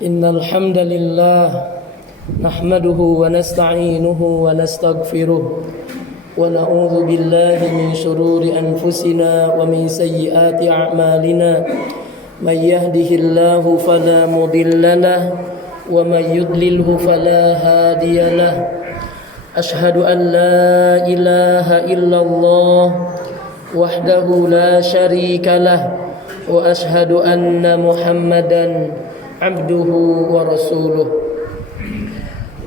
إن الحمد لله نحمده ونستعينه ونستغفره ونعوذ بالله من شرور أنفسنا ومن سيئات أعمالنا من يهده الله فلا مضل له ومن يضلله فلا هادي له أشهد أن لا إله إلا الله وحده لا شريك له وأشهد أن محمدا عبده ورسوله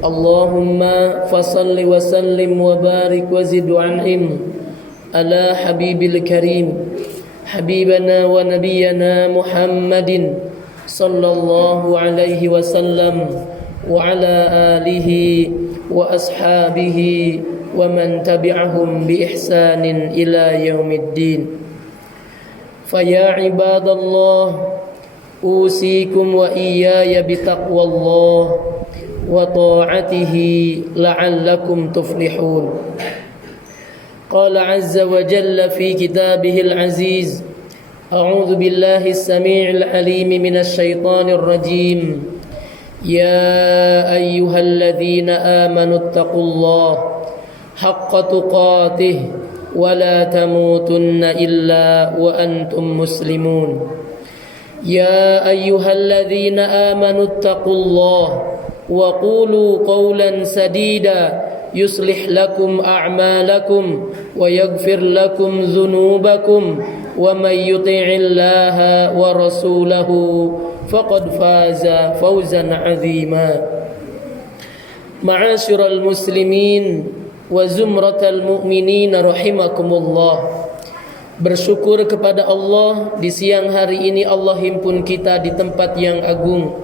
اللهم فصل وسلم وبارك وزد وأنعم على حبيب الكريم حبيبنا ونبينا محمد صلى الله عليه وسلم وعلى آله وأصحابه ومن تبعهم بإحسان إلى يوم الدين فيا عباد الله أوصيكم وإياي بتقوى الله وطاعته لعلكم تفلحون قال عز وجل في كتابه العزيز أعوذ بالله السميع العليم من الشيطان الرجيم يا أيها الذين آمنوا اتقوا الله حق تقاته ولا تموتن إلا وأنتم مسلمون يا أيها الذين آمنوا اتقوا الله وقولوا قولا سديدا يصلح لكم أعمالكم ويغفر لكم ذنوبكم ومن يطع الله ورسوله فقد فاز فوزا عظيما معاشر المسلمين وزمرة المؤمنين رحمكم الله. Bersyukur kepada Allah, di siang hari ini Allah himpun kita di tempat yang agung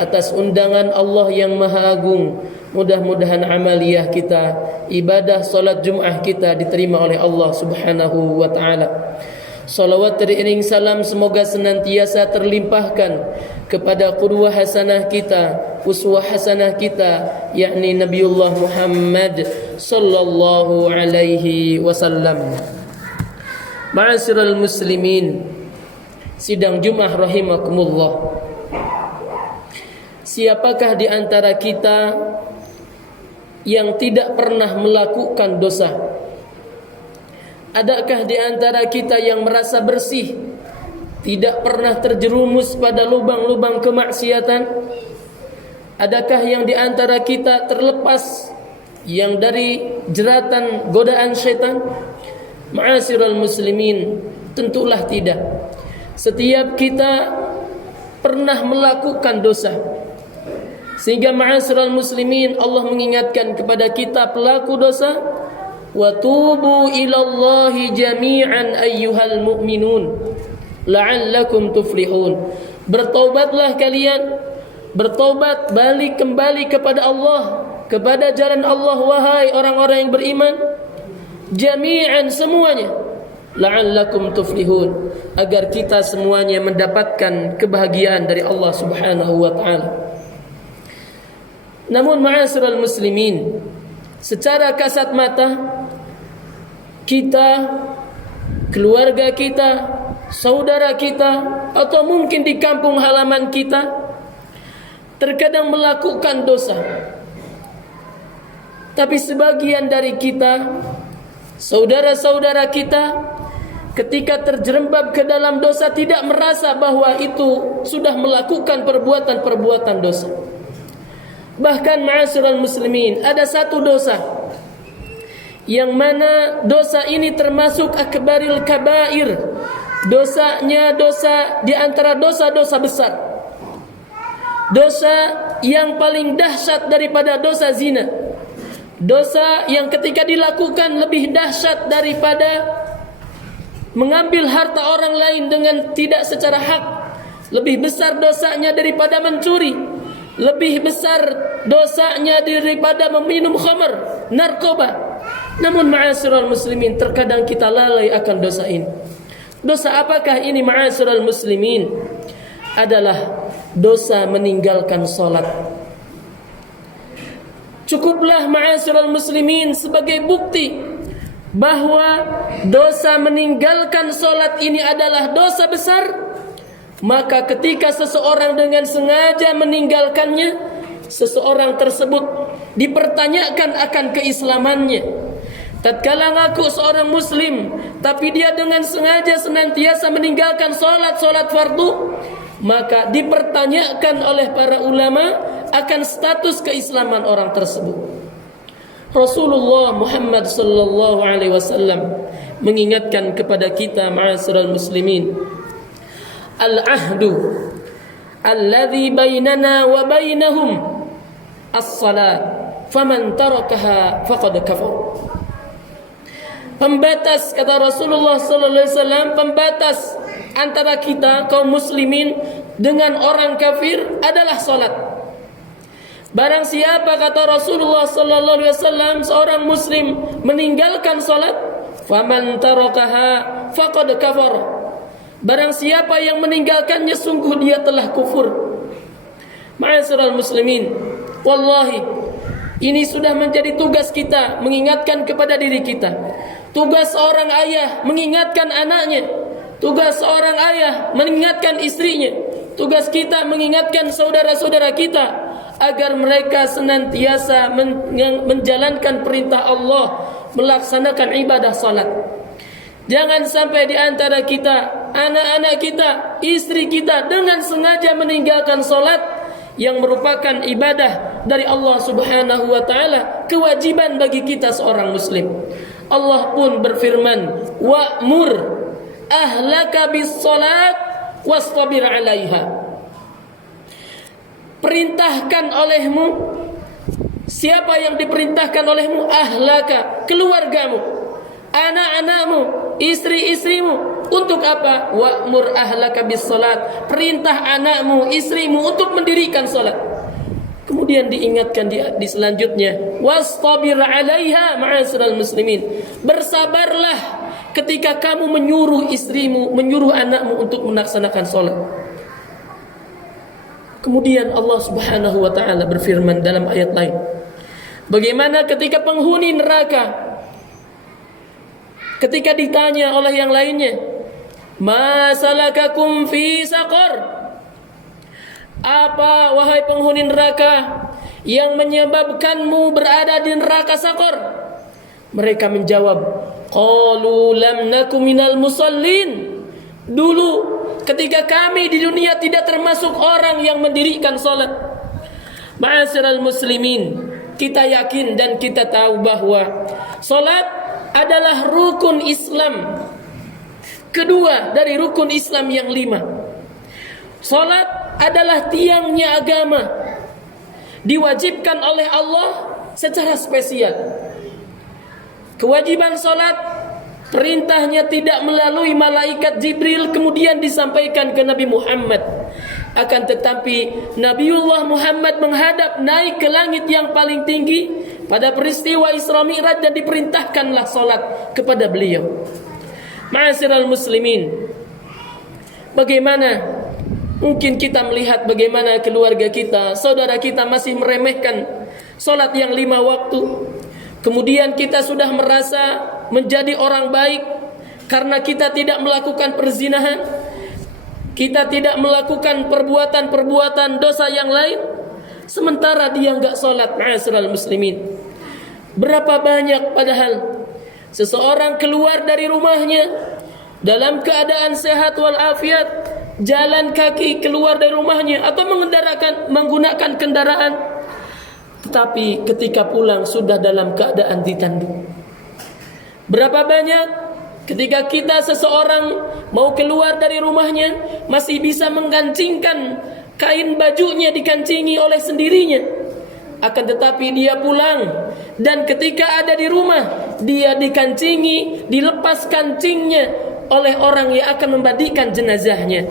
atas undangan Allah yang maha agung. Mudah-mudahan amaliyah kita, ibadah solat Jum'ah kita diterima oleh Allah subhanahu wa ta'ala. Salawat teriring salam semoga senantiasa terlimpahkan kepada qudwah hasanah kita, uswah hasanah kita, yakni Nabiullah Muhammad sallallahu alaihi wasallam. Ma'asyiral muslimin, sidang Jum'ah rahimakumullah. Siapakah di antara kita yang tidak pernah melakukan dosa? Adakah di antara kita yang merasa bersih, tidak pernah terjerumus pada lubang-lubang kemaksiatan? Adakah yang di antara kita terlepas yang dari jeratan godaan syaitan? Ma'asyiral muslimin, tentulah tidak. Setiap kita pernah melakukan dosa. Sehingga ma'asyiral muslimin, Allah mengingatkan kepada kita pelaku dosa, wa tubu ilallahi jami'an ayyuhal mu'minun la'allakum tuflihun. Bertaubatlah kalian, bertaubat, balik kembali kepada Allah, kepada jalan Allah, wahai orang-orang yang beriman, jami'an, semuanya, la'allakum tuflihun, agar kita semuanya mendapatkan kebahagiaan dari Allah subhanahu wa ta'ala. Namun ma'asyiral muslimin, secara kasat mata kita, keluarga kita, saudara kita, atau mungkin di kampung halaman kita terkadang melakukan dosa. Tapi sebagian dari kita, saudara-saudara kita, ketika terjerembab ke dalam dosa tidak merasa bahwa itu sudah melakukan perbuatan-perbuatan dosa. Bahkan ma'asyiral muslimin, ada satu dosa yang mana dosa ini termasuk akbaril kabair. Dosanya dosa di antara dosa-dosa besar. Dosa yang paling dahsyat daripada dosa zina. Dosa yang ketika dilakukan lebih dahsyat daripada mengambil harta orang lain dengan tidak secara hak. Lebih besar dosanya daripada mencuri. Lebih besar dosanya daripada meminum khamar, narkoba. Namun ma'asyiral muslimin, terkadang kita lalai akan dosa ini. Dosa apakah ini ma'asyiral muslimin? Adalah dosa meninggalkan salat. Cukuplah ma'asyiral muslimin sebagai bukti bahwa dosa meninggalkan salat ini adalah dosa besar Maka ketika seseorang dengan sengaja meninggalkannya, seseorang tersebut dipertanyakan akan keislamannya. Tatkala ngaku seorang muslim, tapi dia dengan sengaja senantiasa meninggalkan solat fardu, maka dipertanyakan oleh para ulama akan status keislaman orang tersebut. Rasulullah Muhammad sallallahu alaihi wasallam mengingatkan kepada kita, ma'asyiral muslimin, al-ahdu alladhi bainana wa bainahum as-salat, faman tarakaha faqad kafar. Pembatas, kata Rasulullah sallallahu alaihi wasallam, pembatas antara kita kaum muslimin dengan orang kafir adalah salat. Barang siapa, kata Rasulullah sallallahu alaihi wasallam, seorang muslim meninggalkan salat, faman tarakaha faqad kafar. Barang siapa yang meninggalkannya, sungguh dia telah kufur. Ma'asyiral muslimin, wallahi ini sudah menjadi tugas kita mengingatkan kepada diri kita. Tugas seorang ayah mengingatkan anaknya. Tugas seorang ayah mengingatkan istrinya. Tugas kita mengingatkan saudara-saudara kita agar mereka senantiasa menjalankan perintah Allah, melaksanakan ibadah salat. Jangan sampai di antara kita, anak-anak kita, istri kita dengan sengaja meninggalkan salat yang merupakan ibadah dari Allah Subhanahu wa taala, kewajiban bagi kita seorang muslim. Allah pun berfirman, wa'mur ahlaka bis-salat wastabir 'alaiha. Perintahkan olehmu, siapa yang diperintahkan olehmu? Ahlaka, keluargamu, anak-anakmu, istri-istrimu. Untuk apa? Wa'mur ahlaka bis-salat. Perintah anakmu, istrimu untuk mendirikan salat. Kemudian diingatkan di selanjutnya, wastabir 'alaiha ma'asyiral muslimin. Bersabarlah ketika kamu menyuruh istrimu, menyuruh anakmu untuk melaksanakan salat. Kemudian Allah Subhanahu wa taala berfirman dalam ayat lain, bagaimana ketika penghuni neraka ketika ditanya oleh yang lainnya, ma salakakum fi saqar? Apa, wahai penghuni neraka, yang menyebabkanmu berada di neraka Saqar? Mereka menjawab, qalu lam naku minal musallin. Dulu ketika kami di dunia tidak termasuk orang yang mendirikan salat. Ma'asyiral muslimin, kita yakin dan kita tahu bahwa salat adalah rukun Islam kedua dari rukun Islam yang 5. Salat adalah tiangnya agama, diwajibkan oleh Allah secara spesial. Kewajiban salat, perintahnya tidak melalui malaikat Jibril kemudian disampaikan ke Nabi Muhammad. Akan tetapi Nabiullah Muhammad menghadap naik ke langit yang paling tinggi pada peristiwa Isra Mi'raj dan diperintahkanlah salat kepada beliau. Ma'asyiral muslimin, bagaimana mungkin kita melihat bagaimana keluarga kita, saudara kita masih meremehkan salat yang 5 waktu. Kemudian kita sudah merasa menjadi orang baik karena kita tidak melakukan perzinahan, kita tidak melakukan perbuatan-perbuatan dosa yang lain, sementara dia enggak salat. Ma'asyiral muslimin, berapa banyak padahal seseorang keluar dari rumahnya dalam keadaan sehat walafiat, jalan kaki keluar dari rumahnya atau menggunakan kendaraan, tetapi ketika pulang sudah dalam keadaan ditanduk. Berapa banyak ketika kita seseorang mau keluar dari rumahnya masih bisa menggancingkan kain bajunya, dikancingi oleh sendirinya, akan tetapi dia pulang dan ketika ada di rumah dia dikancingi, dilepas kancingnya oleh orang yang akan membandikan jenazahnya.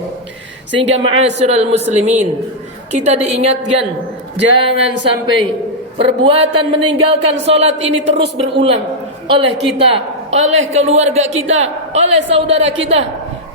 Sehingga ma'asyiral muslimin, kita diingatkan jangan sampai perbuatan meninggalkan salat ini terus berulang oleh kita, oleh keluarga kita, oleh saudara kita.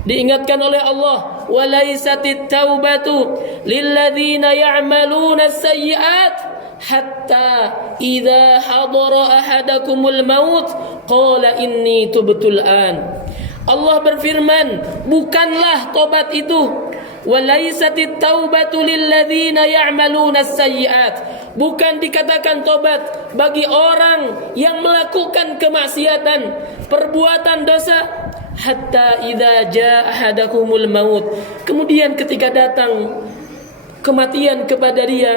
Diingatkan oleh Allah, walaisatit taubatu lilladzina ya'maluna as-sayyi'at hatta idza hadara ahadakumul maut qala inni tubtul an. Allah berfirman, bukanlah tobat itu Walaisatit taubatu lilladzina ya'maluna as-sayyi'at. Bukan dikatakan tobat bagi orang yang melakukan kemaksiatan, perbuatan dosa, hatta idza jaa ahadakumul maut. Kemudian ketika datang kematian kepada dia,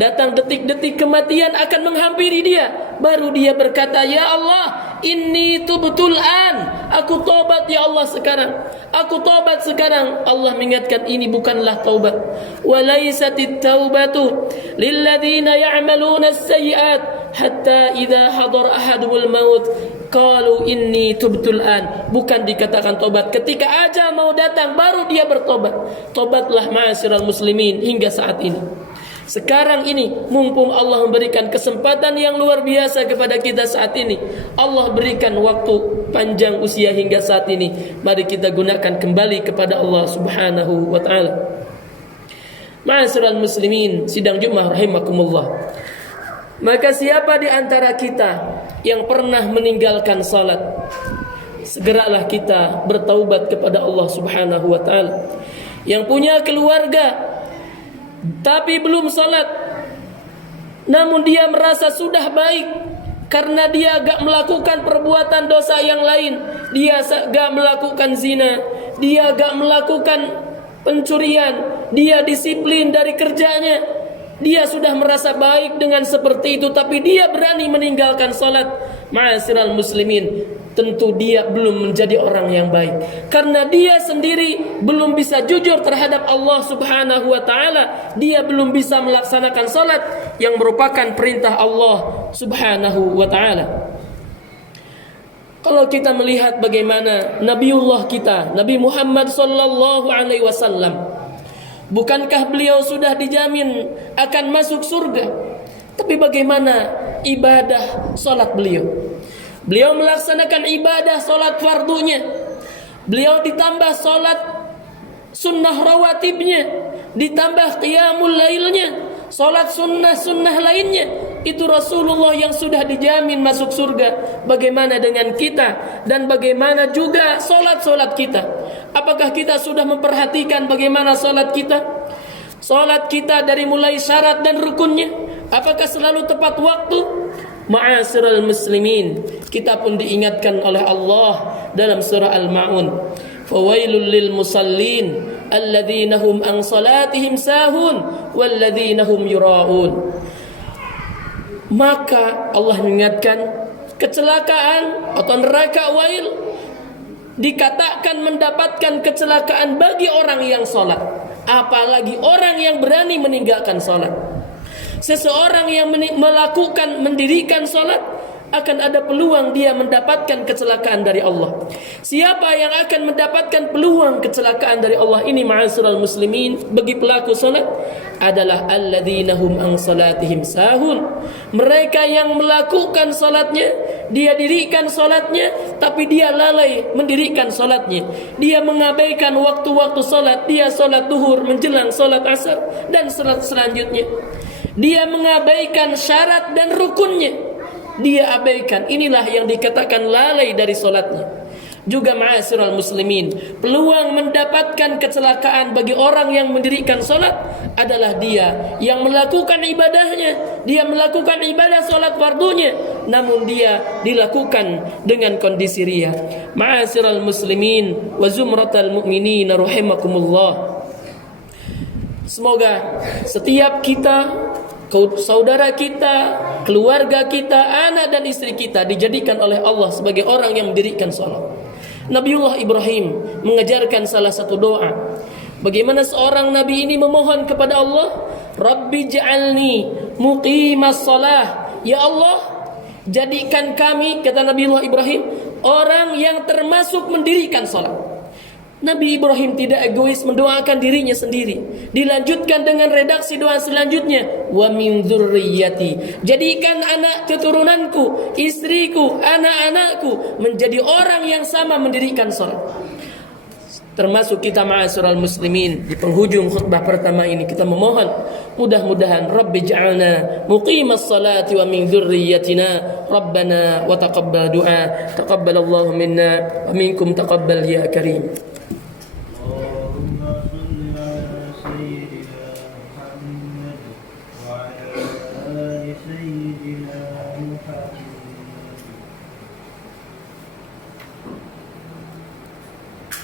datang detik-detik kematian akan menghampiri dia, baru dia berkata, ya Allah, inni tubtul an. Aku tobat ya Allah sekarang. Aku tobat sekarang. Allah mengingatkan, ini bukanlah taubat. Walaisatit taubatu lilladzina ya'maluna as-sayyi'at hatta idza hadar ahadumul maut qalu inni tubtul an. Bukan dikatakan tobat ketika ajal mau datang baru dia bertobat. Tobatlah ma'asyiral muslimin hingga saat ini. Sekarang ini mumpung Allah memberikan kesempatan yang luar biasa kepada kita saat ini, Allah berikan waktu panjang usia hingga saat ini, mari kita gunakan kembali kepada Allah Subhanahu wa taala. Ma'asyiral muslimin, sidang Jumat rahimakumullah. Maka siapa di antara kita yang pernah meninggalkan salat, segeralah kita bertaubat kepada Allah Subhanahu wa taala. Yang punya keluarga tapi belum salat, namun dia merasa sudah baik karena dia gak melakukan perbuatan dosa yang lain, dia gak melakukan zina, dia gak melakukan pencurian, dia disiplin dari kerjanya, dia sudah merasa baik dengan seperti itu, tapi dia berani meninggalkan salat. Ma'asyiral muslimin, tentu dia belum menjadi orang yang baik karena dia sendiri belum bisa jujur terhadap Allah Subhanahu wa taala. Dia belum bisa melaksanakan salat yang merupakan perintah Allah Subhanahu wa taala. Kalau kita melihat bagaimana Nabiullah kita, Nabi Muhammad sallallahu alaihi wasallam, bukankah beliau sudah dijamin akan masuk surga? Tapi bagaimana ibadah salat beliau? Beliau melaksanakan ibadah salat fardunya, beliau ditambah salat sunnah rawatibnya, ditambah qiyamul lailnya, salat sunnah-sunnah lainnya. Itu Rasulullah yang sudah dijamin masuk surga. Bagaimana dengan kita? Dan bagaimana juga salat-salat kita? Apakah kita sudah memperhatikan bagaimana salat kita? Salat kita dari mulai syarat dan rukunnya, apakah selalu tepat waktu? Ma'asyiral muslimin, kita pun diingatkan oleh Allah dalam surah Al-Ma'un, fawailul lil musallin alladzina hum an salatihim sahun walladzina hum yura'un. Maka Allah mengingatkan kecelakaan atau neraka wail dikatakan mendapatkan kecelakaan bagi orang yang salat, apalagi orang yang berani meninggalkan salat. Seseorang yang mendirikan salat akan ada peluang dia mendapatkan kecelakaan dari Allah. Siapa yang akan mendapatkan peluang kecelakaan dari Allah ini, ma'asyiral muslimin, bagi pelaku salat adalah alladzina hum an salatihim sahun. Mereka yang melakukan salatnya, dia dirikan salatnya tapi dia lalai mendirikan salatnya. Dia mengabaikan waktu-waktu salat, dia salat duhur menjelang salat asar dan salat selanjutnya. Dia mengabaikan syarat dan rukunnya, dia abaikan. Inilah yang dikatakan lalai dari solatnya. Juga ma'asyiral muslimin, peluang mendapatkan kecelakaan bagi orang yang mendirikan solat adalah dia yang melakukan ibadahnya, dia melakukan ibadah solat fardunya, namun dia dilakukan dengan kondisi riya. Ma'asyiral muslimin wa zumratal mu'minin rahimakumullah. Semoga setiap kita, saudara kita, keluarga kita, anak dan istri kita dijadikan oleh Allah sebagai orang yang mendirikan salat. Nabiullah Ibrahim mengajarkan salah satu doa. Bagaimana seorang nabi ini memohon kepada Allah, Rabbi ja'alni muqimas salah. Ya Allah, jadikan kami, kata Nabiullah Ibrahim, orang yang termasuk mendirikan salat. Nabi Ibrahim tidak egois mendoakan dirinya sendiri. Dilanjutkan dengan redaksi doa selanjutnya, wa min dzurriyyati, jadikan anak keturunanku, istriku, anak-anakku menjadi orang yang sama mendirikan salat. Termasuk kita ma'asyiral muslimin, di penghujung khutbah pertama ini kita memohon mudah-mudahan Rabbi ja'alna muqimas salati wa min dzurriyyatina Rabbana wa taqabbal du'a, taqabbalallahu minna wa minkum taqabbal ya karim.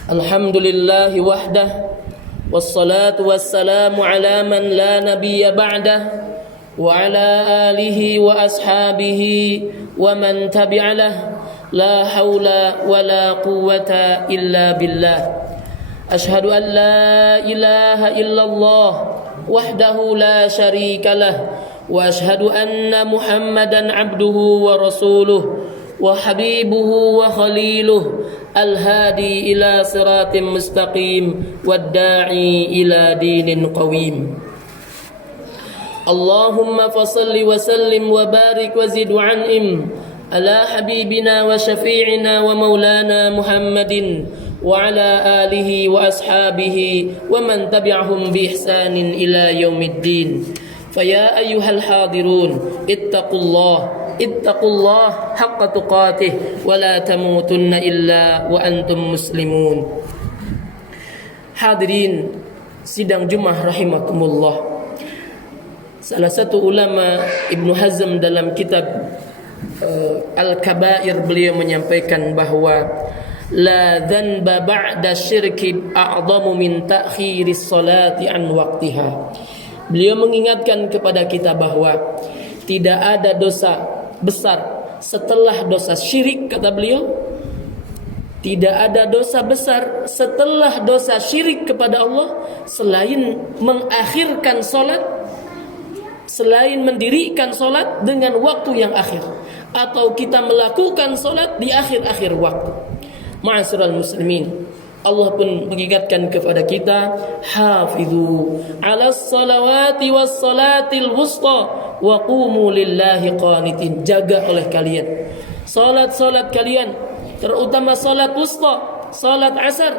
Alhamdulillahi wahdah, wassalatu wassalamu ala man la nabiyya ba'dah, wa ala alihi wa ashabihi wa man tabi'alah, la hawla wa la quwwata illa billah. Ashhadu an la ilaha illallah wahdahu la syarika lah, wa ashhadu anna Muhammadan abduhu wa rasuluh wa habibuhu wa khaliluh, al-hadi ila siratim mustaqim wad-da'i ila dinin qawim. Allahumma fasalli wa sallim wa barik wa zid wa an'im ala habibina wa syafi'ina wa maulana Muhammadin wa ala alihi wa ashabihi wa man tabi'ahum bi ihsanin ila yaumiddin. Faya ayyuhal hadirun ittaqullah haqqa tuqatih wa la tamutunna illa wa antum muslimun. Hadirin sidang Jumat rahimakumullah. Salah satu ulama Ibnu Hazm dalam kitab Al-Kabair, beliau menyampaikan bahwa la dhanba ba'da syirki a'zamu min ta'khiris salati an waqtiha. Beliau mengingatkan kepada kita bahwa tidak ada dosa besar setelah dosa syirik, kata beliau. Tidak ada dosa besar setelah dosa syirik kepada Allah selain mengakhirkan solat, selain mendirikan solat dengan waktu yang akhir, atau kita melakukan solat di akhir-akhir waktu. Ma'asyiral muslimin, Allah pun mengingatkan kepada kita, hafizu 'alas salawati was salatil wusta wa qumu lillahi qanitin. Jaga oleh kalian salat-salat kalian, terutama salat wusta, salat asar.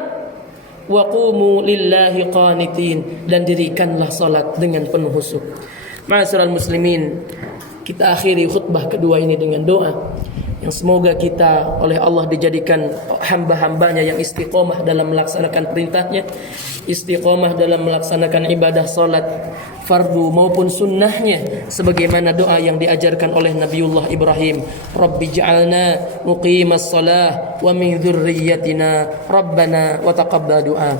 Wa qumu lillahi qanitin, dan dirikanlah salat dengan penuh khusyuk. Ma'asyiral muslimin, kita akhiri khutbah kedua ini dengan doa yang semoga kita oleh Allah dijadikan hamba-hambanya yang istiqomah dalam melaksanakan perintahnya, istiqomah dalam melaksanakan ibadah salat fardu maupun sunnahnya, sebagaimana doa yang diajarkan oleh Nabiullah Ibrahim, Rabbi ja'alna muqimas salah wa min dzurriyyatina rabbana wa taqabbal du'a.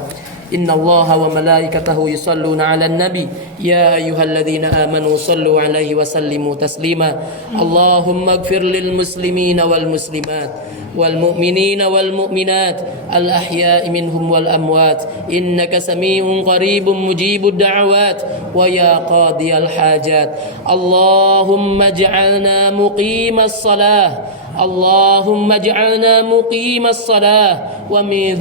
Inna Allaha wa malaikatahu yusalluna 'alan nabi ya ayyuhalladzina amanu sallu 'alaihi wa sallimu taslima. Allahumma ighfir lil muslimina wal muslimat wal mu'minina wal mu'minat al ahya'i minhum wal amwat innaka sami'un qaribun mujibud da'awat wa ya qadiyal hajat. Allahumma ij'alna muqimas salah, Allahumma ij'alna muqimas salah wa min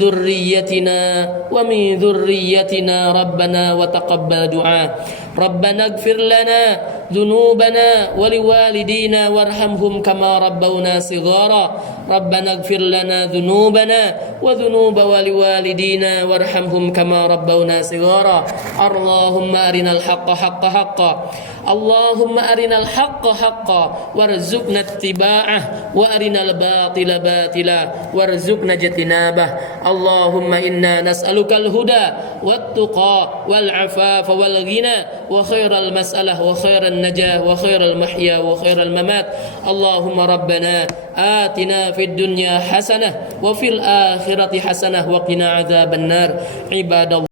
dhurriyyatina rabbana wa taqabbal du'a. Rabbana ighfir lana dhunubana wa liwalidina warhamhum kama rabbawna shighara. Rabbana ighfir lana dhunubana wa dhunuba waliwalidina warhamhum kama rabbawna shighara. Allahumma arinal haqqa haqqa Allahumma arinal haqqa haqqa warzuqna ittiba'ah wa arinal batila batila warzuqna jatinabah. Allahumma inna nas'alukal huda wat tuqa wal afafa wal ghina wa khairal mas'alah wa khairan najah wa khairal mahya wa khairal mamat. Allahumma rabbana atina fid dunya hasanah wa fil akhirati hasanah wa qina adzabannar. Ibadallah